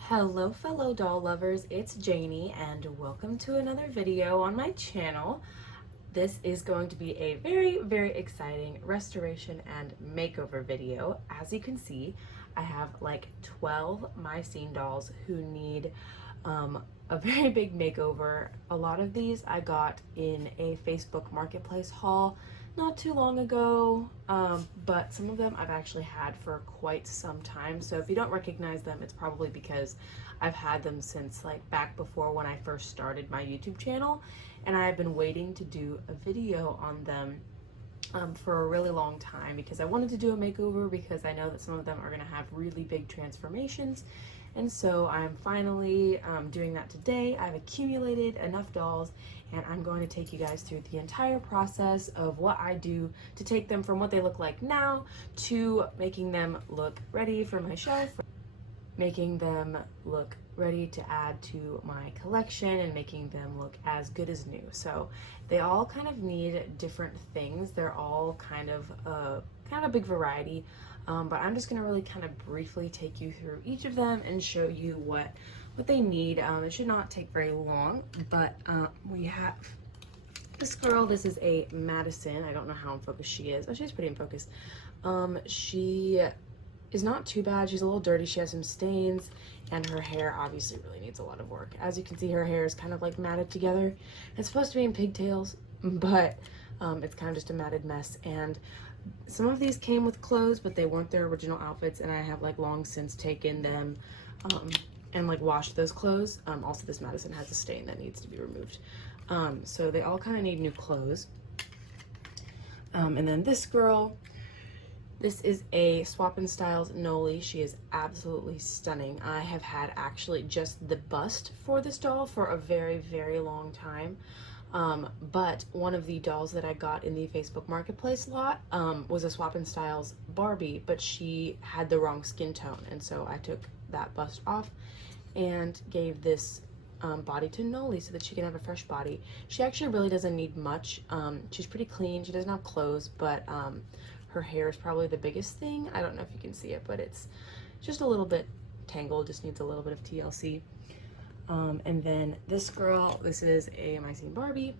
Hello fellow doll lovers, it's Janie and welcome to another video on my channel. This is going to be a very exciting restoration and makeover video. As you can see, I have like 12 My Scene dolls who need a very big makeover. A lot of these I got in a Facebook Marketplace haul not too long ago, but some of them I've actually had for quite some time. So if you don't recognize them, it's probably because I've had them since like back before when I first started my YouTube channel, and I've been waiting to do a video on them for a really long time because I wanted to do a makeover because I know that some of them are going to have really big transformations. And so I'm finally doing that today. I've accumulated enough dolls and I'm going to take you guys through the entire process of what I do to take them from what they look like now to making them look ready for my shelf, making them look ready to add to my collection, and making them look as good as new. So they all kind of need different things. They're all kind of a big variety. But I'm just going to really kind of briefly take you through each of them and show you what they need. It should not take very long, but we have this girl. This is a Madison. I don't know how in focus she is. Oh, she's pretty in focus. She is not too bad. She's a little dirty. She has some stains, and her hair obviously really needs a lot of work. As you can see, her hair is kind of like matted together. It's supposed to be in pigtails, but it's kind of just a matted mess. And some of these came with clothes, but they weren't their original outfits, and I have like long since taken them and like washed those clothes. Also, this Madison has a stain that needs to be removed. So they all kind of need new clothes. And then this girl, this is a Swap and Styles Noli. She is absolutely stunning. I have had actually just the bust for this doll for a very long time. But one of the dolls that I got in the Facebook Marketplace lot was a Swap and Styles Barbie, but she had the wrong skin tone, and so I took that bust off and gave this body to Noli so that she can have a fresh body. She actually really doesn't need much. She's pretty clean. She doesn't have clothes, but her hair is probably the biggest thing. I don't know if you can see it, but it's just a little bit tangled, just needs a little bit of TLC. And then this girl, this is a My Scene Barbie,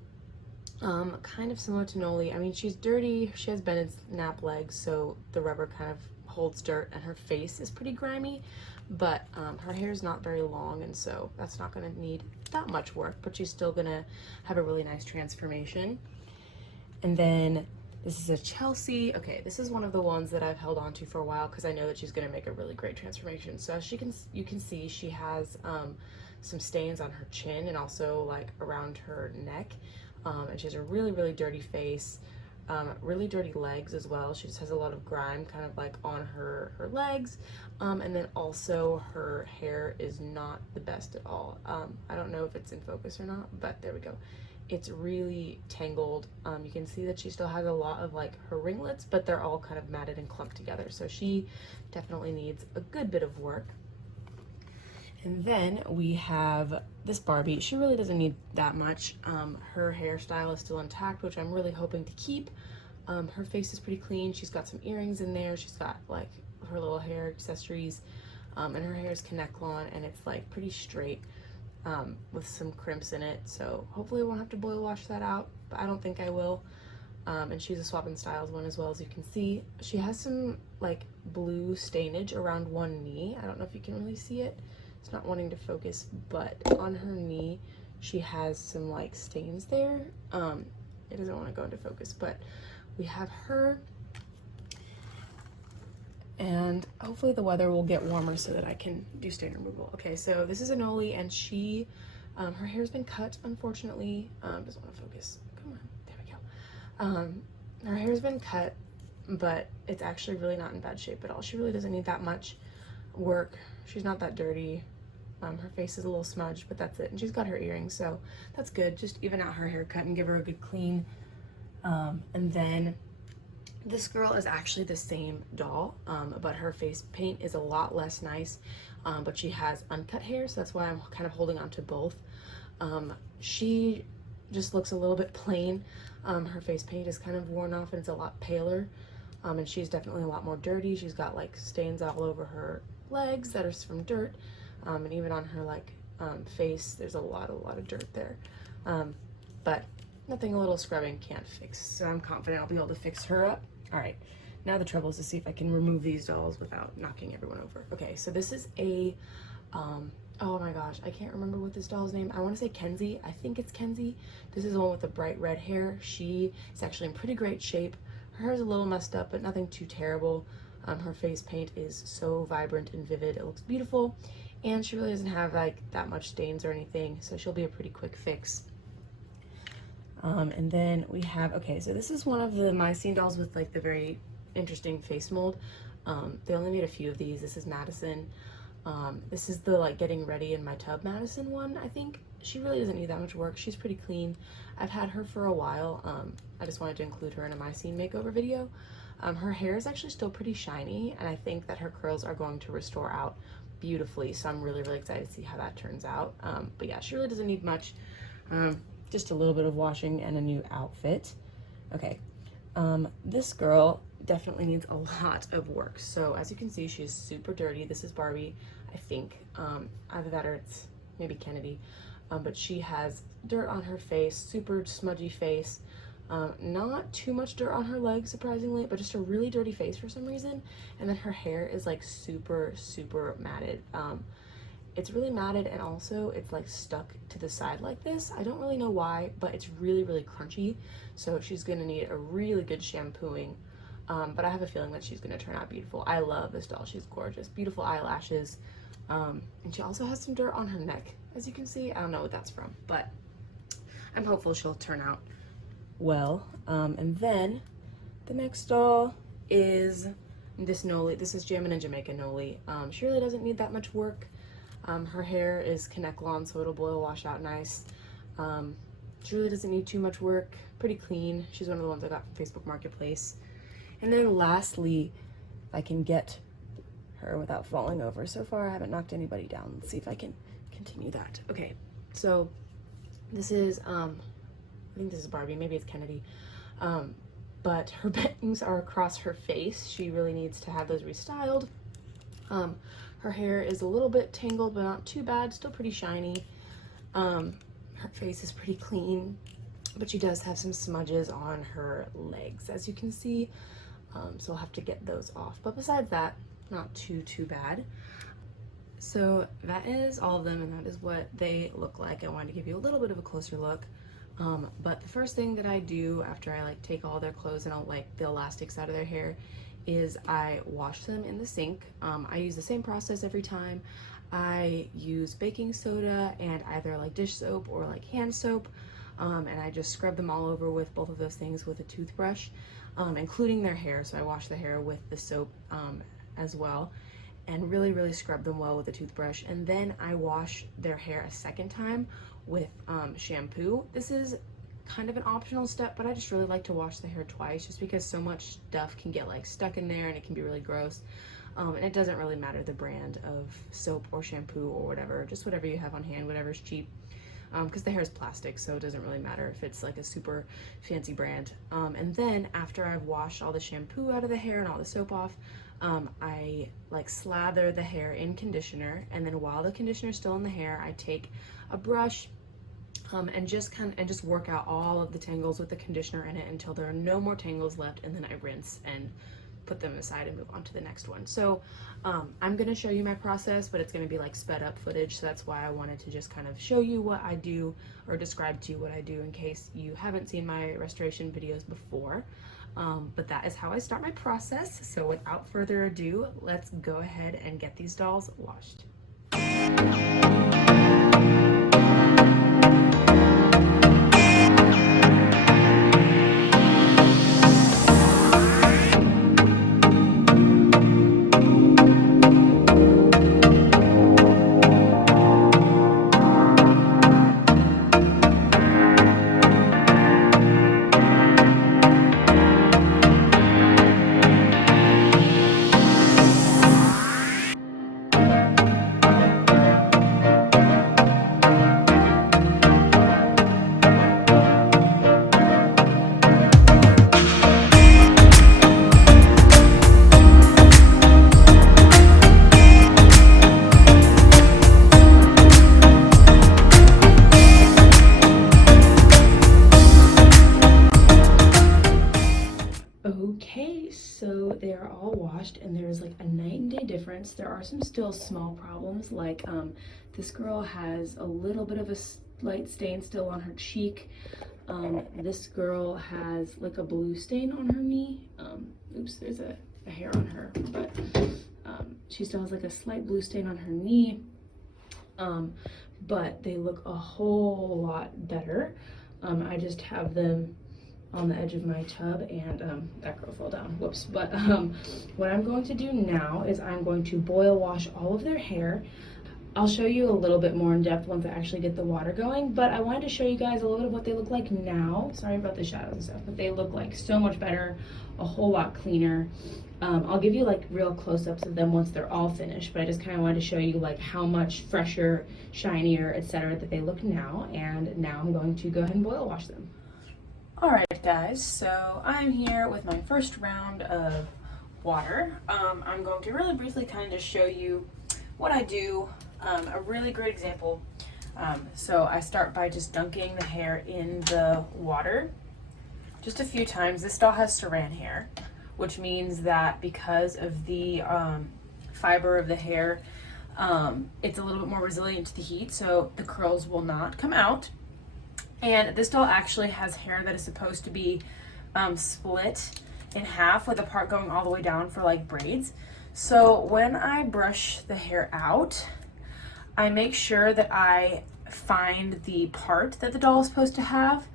kind of similar to Noli. I mean, she's dirty, she has Bennett's nap legs, so the rubber kind of holds dirt, and her face is pretty grimy, but her hair is not very long, and so that's not going to need that much work, but she's still going to have a really nice transformation. And then this is a Chelsea. Okay, this is one of the ones that I've held on to for a while because I know that she's going to make a really great transformation. So as you can see, she has some stains on her chin and also like around her neck, and she has a really dirty face, really dirty legs as well. She just has a lot of grime kind of like on her legs, and then also her hair is not the best at all. I don't know if it's in focus or not, but there we go. It's really tangled. You can see that she still has a lot of like her ringlets, but they're all kind of matted and clumped together, so she definitely needs a good bit of work. And then we have this Barbie. She really doesn't need that much. Her hairstyle is still intact, which I'm really hoping to keep. Her face is pretty clean. She's got some earrings in there. She's got like her little hair accessories, and her hair is Connect-Lawn, and it's like pretty straight with some crimps in it. So hopefully I won't have to boil wash that out, but I don't think I will. And she's a Swap and Styles one as well, as you can see. She has some like blue stainage around one knee. I don't know if you can really see it. It's not wanting to focus, but on her knee she has some like stains there. It doesn't want to go into focus, but we have her, and hopefully the weather will get warmer so that I can do stain removal. Okay, so this is a Noli, and she her hair's been cut, unfortunately. Doesn't want to focus. Come on, there we go. Her hair's been cut, but it's actually really not in bad shape at all. She really doesn't need that much work. She's not that dirty. Her face is a little smudged, but that's it. And she's got her earrings, so that's good. Just even out her haircut and give her a good clean. And then this girl is actually the same doll, but her face paint is a lot less nice, but she has uncut hair, so that's why I'm kind of holding on to both. She just looks a little bit plain. Her face paint is kind of worn off and it's a lot paler. And she's definitely a lot more dirty. She's got like stains all over her legs that are from dirt. And even on her like face, there's a lot of dirt there. But nothing a little scrubbing can't fix. So I'm confident I'll be able to fix her up. All right, now the trouble is to see if I can remove these dolls without knocking everyone over. Okay, so this is a, oh my gosh, I can't remember what this doll's name. I want to say Kenzie. I think it's Kenzie. This is the one with the bright red hair. She is actually in pretty great shape. Her hair is a little messed up, but nothing too terrible. Her face paint is so vibrant and vivid. It looks beautiful. And she really doesn't have like that much stains or anything, so she'll be a pretty quick fix. And then we have, okay, so this is one of the Mycene dolls with like the very interesting face mold. They only made a few of these. This is Madison. This is the like getting ready in my tub Madison one, I think. She really doesn't need that much work. She's pretty clean. I've had her for a while. I just wanted to include her in a Mycene makeover video. Her hair is actually still pretty shiny, and I think that her curls are going to restore out beautifully, so I'm really excited to see how that turns out. But yeah, she really doesn't need much. Just a little bit of washing and a new outfit. Okay, this girl definitely needs a lot of work. So as you can see, she's super dirty. This is Barbie, I think. Either that or it's maybe Kennedy. But she has dirt on her face, super smudgy face. Not too much dirt on her legs, surprisingly, but just a really dirty face for some reason. And then her hair is like super matted. It's really matted, and also it's like stuck to the side like this. I don't really know why, but it's really crunchy. So she's gonna need a really good shampooing. But I have a feeling that she's gonna turn out beautiful. I love this doll. She's gorgeous. Beautiful eyelashes. And she also has some dirt on her neck, as you can see. I don't know what that's from, but I'm hopeful she'll turn out well. And then the next doll is this Noli. This is Jammin' in Jamaica Noli. She really doesn't need that much work. Her hair is connect lawn, so it'll boil wash out nice. She really doesn't need too much work. Pretty clean. She's one of the ones I got from Facebook Marketplace. And then lastly, if I can get her without falling over. So far I haven't knocked anybody down. Let's see if I can continue that. Okay, so this is I think this is Barbie, maybe it's Kennedy. But her bangs are across her face. She really needs to have those restyled. Her hair is a little bit tangled, but not too bad, still pretty shiny. Her face is pretty clean, but she does have some smudges on her legs, as you can see. So I'll have to get those off. But besides that, not too bad. So that is all of them, and that is what they look like. I wanted to give you a little bit of a closer look. But the first thing that I do after I like take all their clothes and I'll like the elastics out of their hair is I wash them in the sink. I use the same process every time. I use baking soda and either like dish soap or like hand soap, and I just scrub them all over with both of those things with a toothbrush, including their hair. So I wash the hair with the soap as well, and really scrub them well with a toothbrush. And then I wash their hair a second time with shampoo. This is kind of an optional step, but I just really like to wash the hair twice, just because so much stuff can get like stuck in there and it can be really gross. And it doesn't really matter the brand of soap or shampoo or whatever, just whatever you have on hand, whatever's cheap. Because the hair is plastic, so it doesn't really matter if it's like a super fancy brand. And then after I've washed all the shampoo out of the hair and all the soap off, I like slather the hair in conditioner, and then while the conditioner is still in the hair, I take a brush and just work out all of the tangles with the conditioner in it until there are no more tangles left, and then I rinse and put them aside and move on to the next one. So I'm gonna show you my process, but it's gonna be like sped up footage, so that's why I wanted to just kind of show you what I do, or describe to you what I do, in case you haven't seen my restoration videos before. But that is how I start my process. So without further ado, let's go ahead and get these dolls washed. Okay, so they are all washed and there's like a night and day difference. There are some still small problems, like this girl has a little bit of a slight stain still on her cheek. This girl has like a blue stain on her knee. Oops, there's a hair on her, but she still has like a slight blue stain on her knee. But they look a whole lot better. I just have them on the edge of my tub, and that girl fell down, whoops. But what I'm going to do now is I'm going to boil wash all of their hair. I'll show you a little bit more in depth once I actually get the water going, but I wanted to show you guys a little bit of what they look like now. Sorry about the shadows and stuff, but they look like so much better, a whole lot cleaner. I'll give you like real close-ups of them once they're all finished, but I just kind of wanted to show you like how much fresher, shinier, etc. that they look now. And now I'm going to go ahead and boil wash them. Alright guys, so I'm here with my first round of water. I'm going to really briefly kind of show you what I do. A really great example. So I start by just dunking the hair in the water just a few times. This doll has saran hair, which means that because of the fiber of the hair, it's a little bit more resilient to the heat, so the curls will not come out. And this doll actually has hair that is supposed to be split in half with a part going all the way down for like braids. So when I brush the hair out, I make sure that I find the part that the doll is supposed to have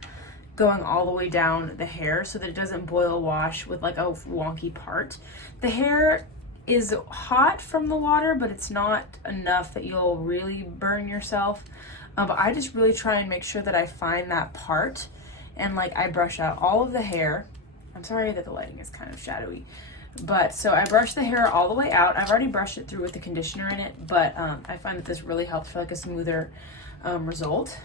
going all the way down the hair so that it doesn't boil wash with like a wonky part. The hair is hot from the water, but it's not enough that you'll really burn yourself. But I just really try and make sure that I find that part, and like I brush out all of the hair. I'm sorry that the lighting is kind of shadowy, but so I brush the hair all the way out. I've already brushed it through with the conditioner in it, but I find that this really helps for like a smoother result.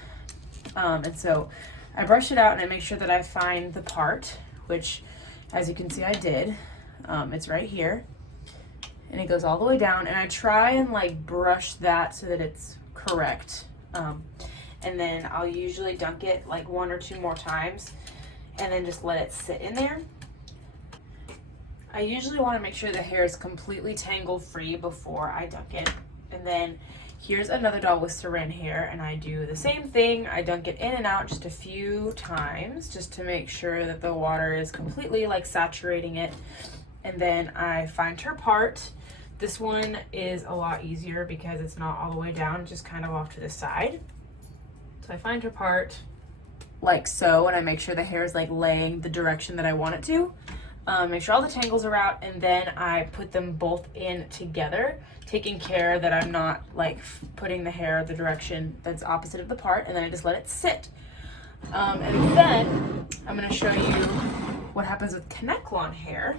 And so I brush it out and I make sure that I find the part, which as you can see I did. It's right here and it goes all the way down, and I try and like brush that so that it's correct. And then I'll usually dunk it like 1 or 2 more times and then just let it sit in there. I usually want to make sure the hair is completely tangle free before I dunk it. And then here's another doll with saran hair, and I do the same thing. I dunk it in and out just a few times just to make sure that the water is completely like saturating it. And then I find her part. This one is a lot easier because it's not all the way down, just kind of off to the side. So I find her part like so, and I make sure the hair is like laying the direction that I want it to. Make sure all the tangles are out, and then I put them both in together, taking care that I'm not like putting the hair the direction that's opposite of the part, and then I just let it sit. And then I'm going to show you what happens with Kanekalon hair.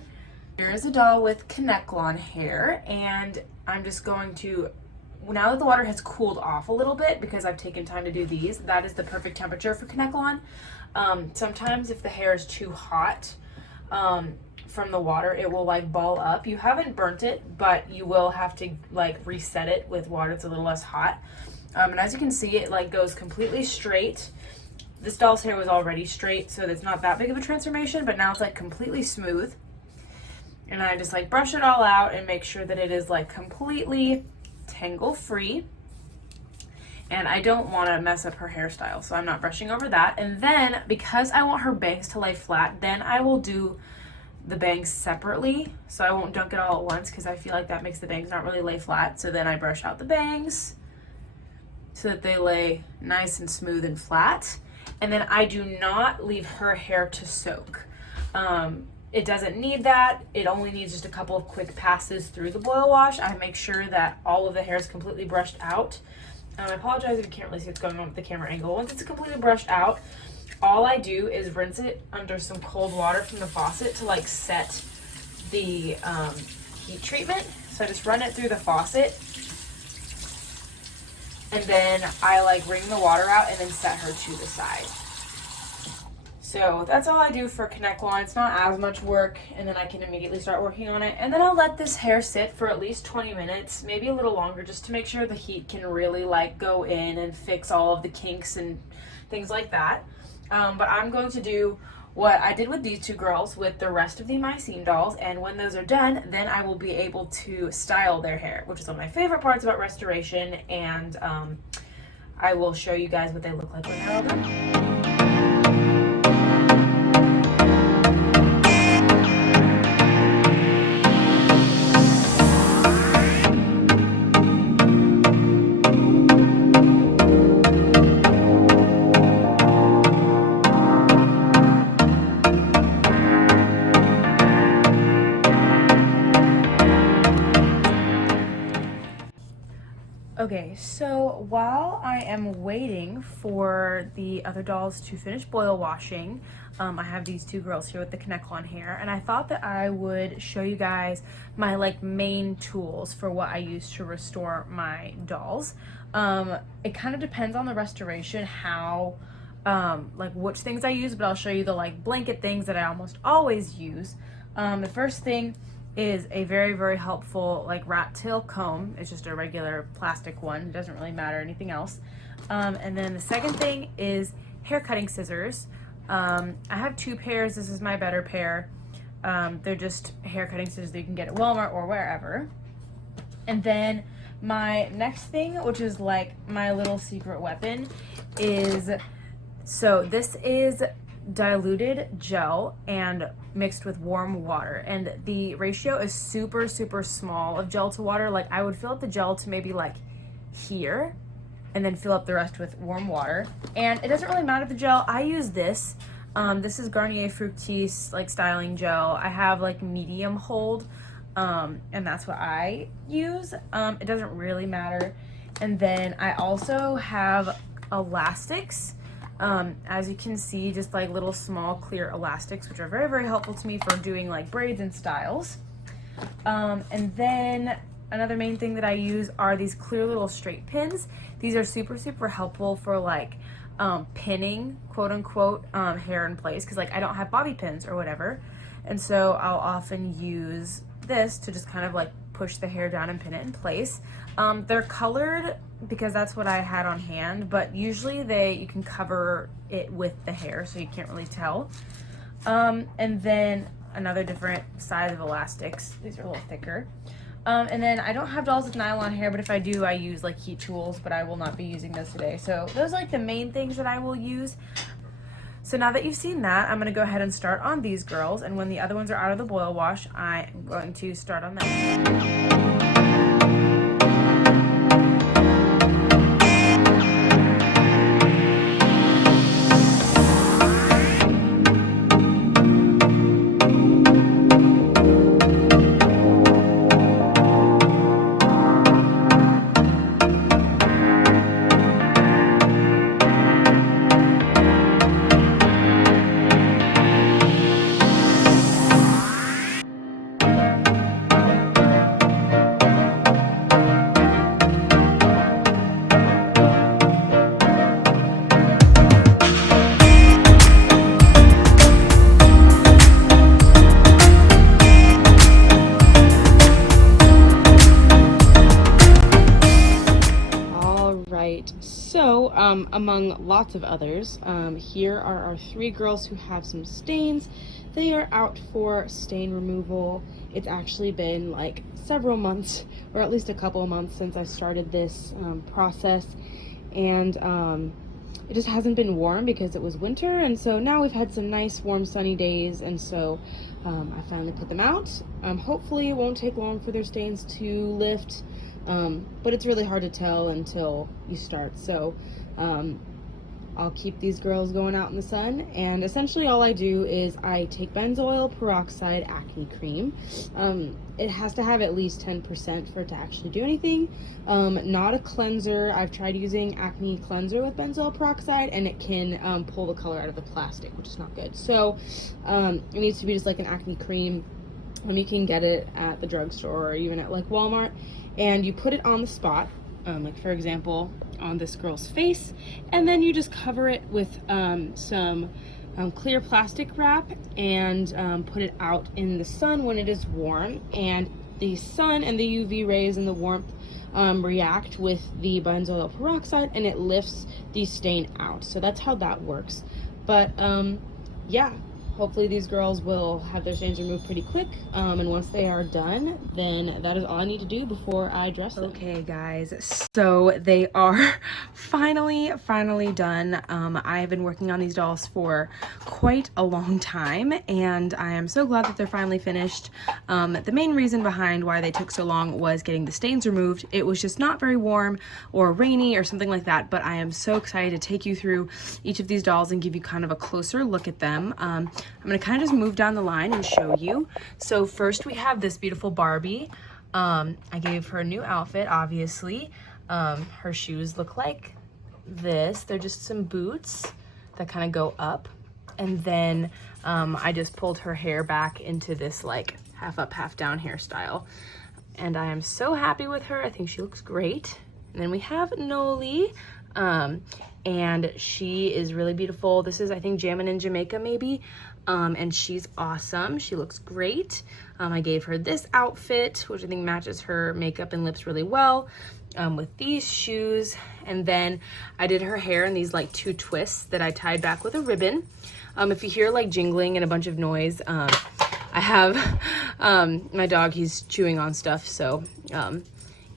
Here is a doll with Kanekalon hair, and I'm just going to, now that the water has cooled off a little bit because I've taken time to do these, that is the perfect temperature for Kanekalon. Sometimes if the hair is too hot from the water, it will like ball up. You haven't burnt it, but you will have to like reset it with water that's a little less hot. And as you can see, it like goes completely straight. This doll's hair was already straight, so it's not that big of a transformation, but now it's like completely smooth. And I just like brush it all out and make sure that it is like completely tangle free. And I don't want to mess up her hairstyle, so I'm not brushing over that. And then because I want her bangs to lay flat, then I will do the bangs separately. So I won't dunk it all at once because I feel like that makes the bangs not really lay flat. So then I brush out the bangs so that they lay nice and smooth and flat. And then I do not leave her hair to soak. It doesn't need that. It only needs just a couple of quick passes through the boil wash. I make sure that all of the hair is completely brushed out. I apologize if you can't really see what's going on with the camera angle. Once it's completely brushed out, all I do is rinse it under some cold water from the faucet to like set the heat treatment. So I just run it through the faucet, and then I like wring the water out and then set her to the side. So that's all I do for Kanekalon. It's not as much work, and then I can immediately start working on it. And then I'll let this hair sit for at least 20 minutes, maybe a little longer, just to make sure the heat can really like go in and fix all of the kinks and things like that. But I'm going to do what I did with these two girls with the rest of the Mycene dolls, and when those are done, then I will be able to style their hair, which is one of my favorite parts about restoration, and I will show you guys what they look like when they're all done. Okay, so while I am waiting for the other dolls to finish boil washing, I have these two girls here with the Connect-On hair, and I thought that I would show you guys my main tools for what I use to restore my dolls. It kind of depends on the restoration how which things I use, but I'll show you the blanket things that I almost always use. The first thing is a very, very helpful rat tail comb. It's just a regular plastic one. It doesn't really matter anything else. And then the second thing is hair cutting scissors. I have two pairs. This is my better pair. They're just hair cutting scissors that you can get at Walmart or wherever. And then my next thing, which is my little secret weapon, is, so this is diluted gel and mixed with warm water, and the ratio is super, super small of gel to water. I would fill up the gel to maybe here, and then fill up the rest with warm water. And it doesn't really matter the gel. I use this. This is Garnier Fructis styling gel. I have medium hold, and that's what I use. It doesn't really matter. And then I also have elastics. As you can see, just little small clear elastics, which are very, very helpful to me for doing braids and styles. And then another main thing that I use are these clear little straight pins. These are super, super helpful for pinning, quote unquote, hair in place, because I don't have bobby pins or whatever. And so I'll often use this to just kind of push the hair down and pin it in place. They're colored because that's what I had on hand, but usually you can cover it with the hair so you can't really tell. And then another different size of elastics. These are a little thicker. And then I don't have dolls with nylon hair, but if I do, I use heat tools, but I will not be using those today. So those are the main things that I will use. So now that you've seen that, I'm going to go ahead and start on these girls, and when the other ones are out of the boil wash, I'm going to start on them. So, among lots of others, here are our three girls who have some stains. They are out for stain removal. It's actually been several months, or at least a couple of months, since I started this process, and it just hasn't been warm because it was winter, and so now we've had some nice warm sunny days, and so I finally put them out. Hopefully it won't take long for their stains to lift. But it's really hard to tell until you start. So I'll keep these girls going out in the sun, and essentially all I do is I take benzoyl peroxide acne cream. It has to have at least 10% for it to actually do anything. Not a cleanser. I've tried using acne cleanser with benzoyl peroxide, and it can pull the color out of the plastic, which is not good. So it needs to be just an acne cream. You can get it at the drugstore or even at Walmart, and you put it on the spot, for example on this girl's face, and then you just cover it with some clear plastic wrap and put it out in the sun when it is warm, and the sun and the UV rays and the warmth react with the benzoyl peroxide, and it lifts the stain out. So that's how that works. But yeah, hopefully these girls will have their stains removed pretty quick. And once they are done, then that is all I need to do before I dress them. Okay guys, so they are finally done. I have been working on these dolls for quite a long time, and I am so glad that they're finally finished. The main reason behind why they took so long was getting the stains removed. It was just not very warm or rainy or something like that, but I am so excited to take you through each of these dolls and give you kind of a closer look at them. I'm gonna kind of just move down the line and show you. So first we have this beautiful Barbie. I gave her a new outfit, obviously. Her shoes look like this. They're just some boots that kind of go up. And then I just pulled her hair back into this like half up, half down hairstyle. And I am so happy with her. I think she looks great. And then we have Noli. And she is really beautiful. This is, I think, Jammin' in Jamaica maybe. And she's awesome. She looks great. I gave her this outfit, which I think matches her makeup and lips really well, with these shoes. And then I did her hair in these like 2 twists that I tied back with a ribbon. If you hear like jingling and a bunch of noise, I have my dog, he's chewing on stuff. So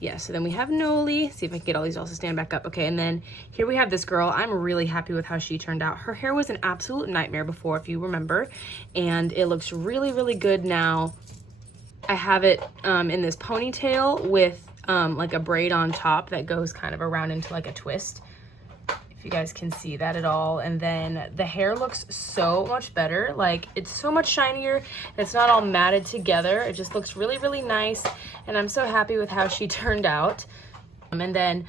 yeah, so then we have Noli. See if I can get all these dolls to stand back up. Okay, and then here we have this girl. I'm really happy with how she turned out. Her hair was an absolute nightmare before, if you remember, and it looks really good now. I have it in this ponytail with like a braid on top that goes kind of around into like a twist, if you guys can see that at all. And then the hair looks so much better. Like, it's so much shinier and it's not all matted together. It just looks really nice, and I'm so happy with how she turned out. And then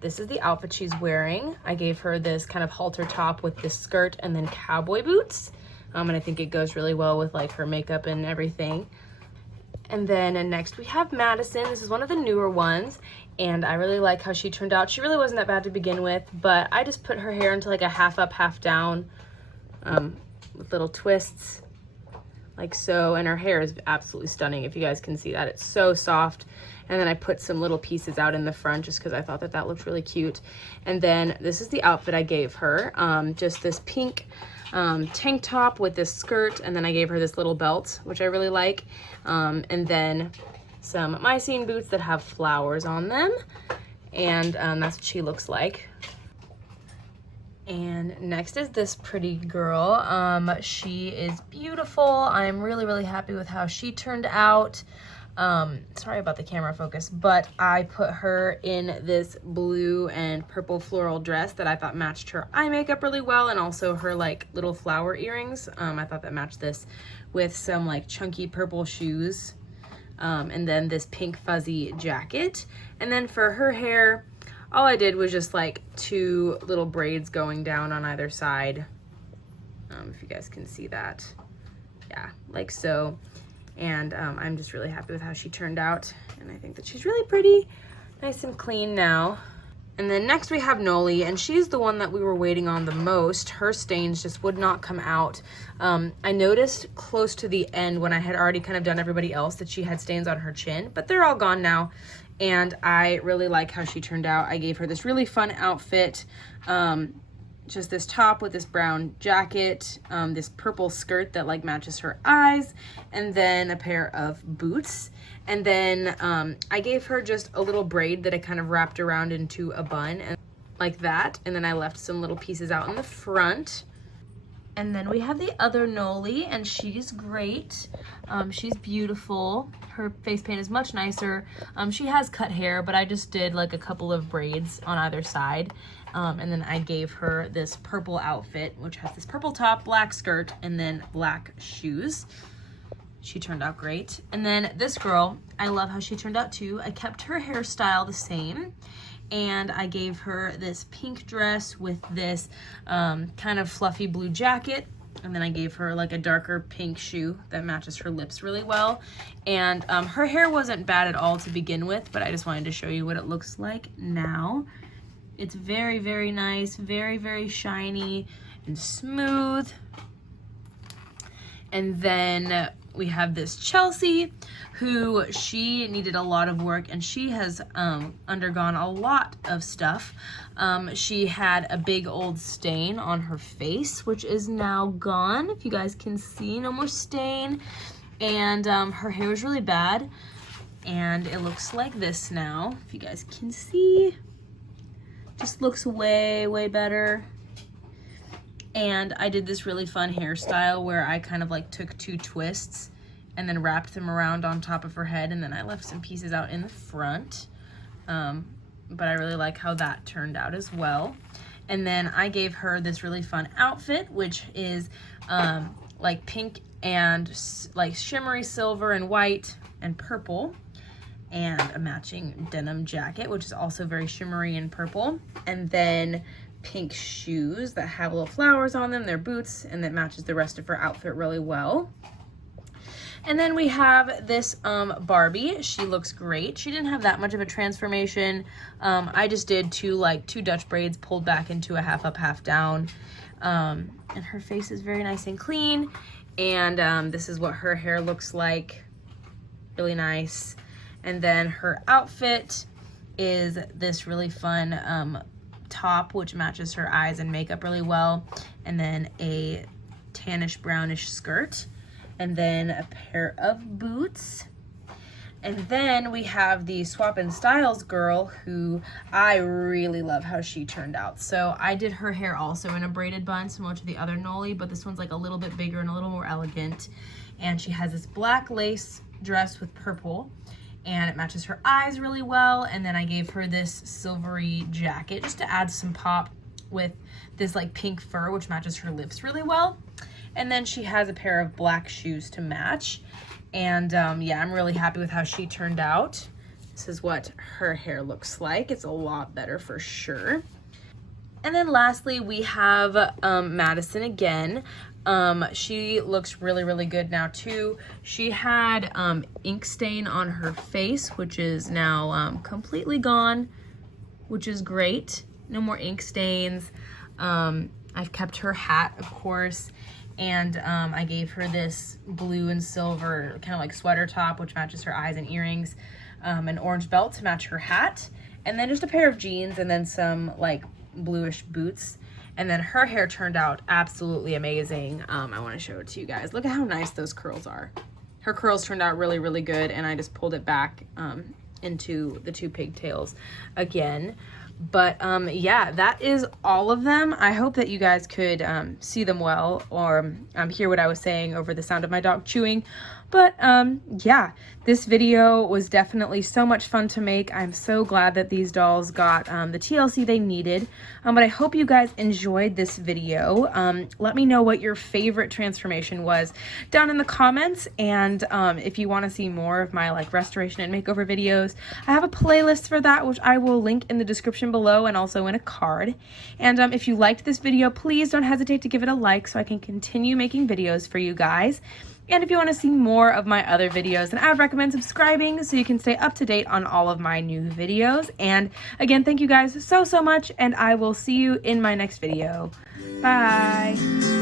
this is the outfit she's wearing. I gave her this kind of halter top with this skirt and then cowboy boots, and I think it goes really well with like her makeup and everything. And then next we have Madison. This is one of the newer ones, and I really like how she turned out. She really wasn't that bad to begin with, but I just put her hair into like a half up, half down with little twists like so, and her hair is absolutely stunning, if you guys can see that. It's so soft. And then I put some little pieces out in the front just because I thought that that looked really cute. And then this is the outfit I gave her, just this pink tank top with this skirt, and then I gave her this little belt, which I really like, and then some mycene boots that have flowers on them, and that's what she looks like. And next is this pretty girl. She is beautiful. I'm really happy with how she turned out. Sorry about the camera focus, but I put her in this blue and purple floral dress that I thought matched her eye makeup really well, and also her like little flower earrings. I thought that matched this with some like chunky purple shoes, and then this pink fuzzy jacket. And then for her hair, all I did was just like 2 little braids going down on either side, if you guys can see that. Yeah, like so. And I'm just really happy with how she turned out, and I think that she's really pretty, nice and clean now. And then next we have Noli, and she's the one that we were waiting on the most. Her stains just would not come out. I noticed close to the end when I had already kind of done everybody else that she had stains on her chin, but they're all gone now, and I really like how she turned out. I gave her this really fun outfit, just this top with this brown jacket, this purple skirt that like matches her eyes, and then a pair of boots. And then I gave her just a little braid that I kind of wrapped around into a bun, and like that, and then I left some little pieces out in the front. And then we have the other Noli, and she's great. She's beautiful. Her face paint is much nicer. She has cut hair, but I just did like a couple of braids on either side. And then I gave her this purple outfit, which has this purple top, black skirt, and then black shoes. She turned out great. And then this girl, I love how she turned out too. I kept her hairstyle the same, and I gave her this pink dress with this kind of fluffy blue jacket, and then I gave her like a darker pink shoe that matches her lips really well. And her hair wasn't bad at all to begin with, but I just wanted to show you what it looks like now. It's very nice, very shiny and smooth. And then we have this Chelsea, who she needed a lot of work, and she has undergone a lot of stuff. She had a big old stain on her face, which is now gone. If you guys can see, no more stain. And her hair was really bad, and it looks like this now. If you guys can see, just looks way, way better. And I did this really fun hairstyle where I kind of like took 2 twists and then wrapped them around on top of her head, and then I left some pieces out in the front. But I really like how that turned out as well. And then I gave her this really fun outfit, which is like pink and like shimmery silver and white and purple, and a matching denim jacket, which is also very shimmery and purple. And then pink shoes that have little flowers on them, they're boots, and that matches the rest of her outfit really well. And then we have this Barbie. She looks great. She didn't have that much of a transformation. I just did 2 Dutch braids pulled back into a half up, half down. And her face is very nice and clean. And this is what her hair looks like. Really nice. And then her outfit is this really fun top, which matches her eyes and makeup really well, and then a tannish brownish skirt, and then a pair of boots. And then we have the Swap and Styles girl, who I really love how she turned out. So I did her hair also in a braided bun, similar to the other Noli, but this one's like a little bit bigger and a little more elegant. And she has this black lace dress with purple, and it matches her eyes really well. And then I gave her this silvery jacket just to add some pop with this like pink fur, which matches her lips really well. And then she has a pair of black shoes to match. And yeah, I'm really happy with how she turned out. This is what her hair looks like. It's a lot better for sure. And then lastly, we have Madison again. She looks really, really good now too. She had ink stain on her face, which is now completely gone, which is great. No more ink stains. I've kept her hat, of course, and I gave her this blue and silver kind of like sweater top, which matches her eyes and earrings, an orange belt to match her hat, and then just a pair of jeans, and then some like bluish boots. And then her hair turned out absolutely amazing. I want to show it to you guys. Look at how nice those curls are. Her curls turned out really, really good, and I just pulled it back into the 2 pigtails again. But yeah, that is all of them. I hope that you guys could see them well, or hear what I was saying over the sound of my dog chewing. But yeah, this video was definitely so much fun to make. I'm so glad that these dolls got the TLC they needed. But I hope you guys enjoyed this video. Let me know what your favorite transformation was down in the comments. And if you want to see more of my like restoration and makeover videos, I have a playlist for that, which I will link in the description below and also in a card. And if you liked this video, please don't hesitate to give it a like so I can continue making videos for you guys. And if you want to see more of my other videos, then I would recommend subscribing so you can stay up to date on all of my new videos. And again, thank you guys so much, and I will see you in my next video. Bye!